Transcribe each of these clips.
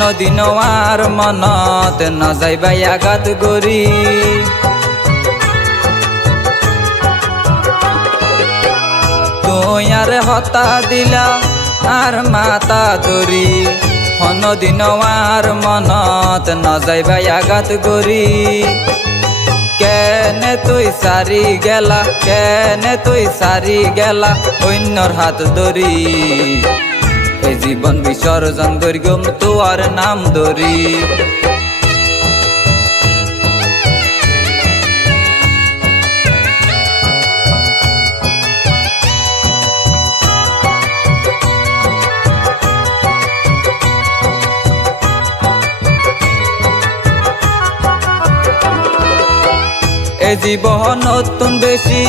নদীন আর মনত নজাইবাই আঘাত গরি তুই আর হতা দিলা আর মাতা দরি। দিন আর মনত নজাইবাই আঘাত গরি কেনে তুই সারি গেলা, কেনে তুই সারি গেলা, অন্যর হাত এই জীবন বিসর্জন করি গম তোয়ার নাম এ জীবন নতুন বেশি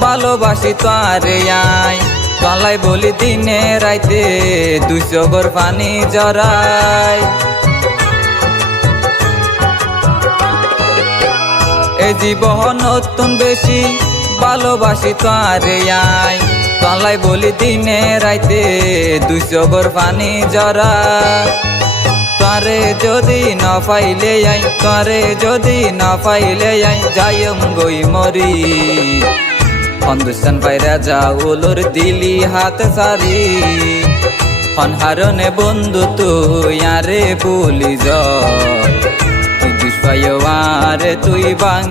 ভালোবাসি তারে আই। তলাই বলি দিনে রাইতে দুইশো গর পানি জড়াই। এ জীবন নতুন বেশি, ভালোবাসি তারে আই। তলাই বলি দিনে রাইতে দুইশো গর পানি জড়াই। তারে যদি না পাইলে আই, তারে যদি না পাইলে আই যাইম গই মরি। হিন্দুস্তান পাইরা যাওলোর দিলি হাত সারি। হারনে বন্ধু তুই, আরে বলি যা তুই দুষ্পায় তুই বাং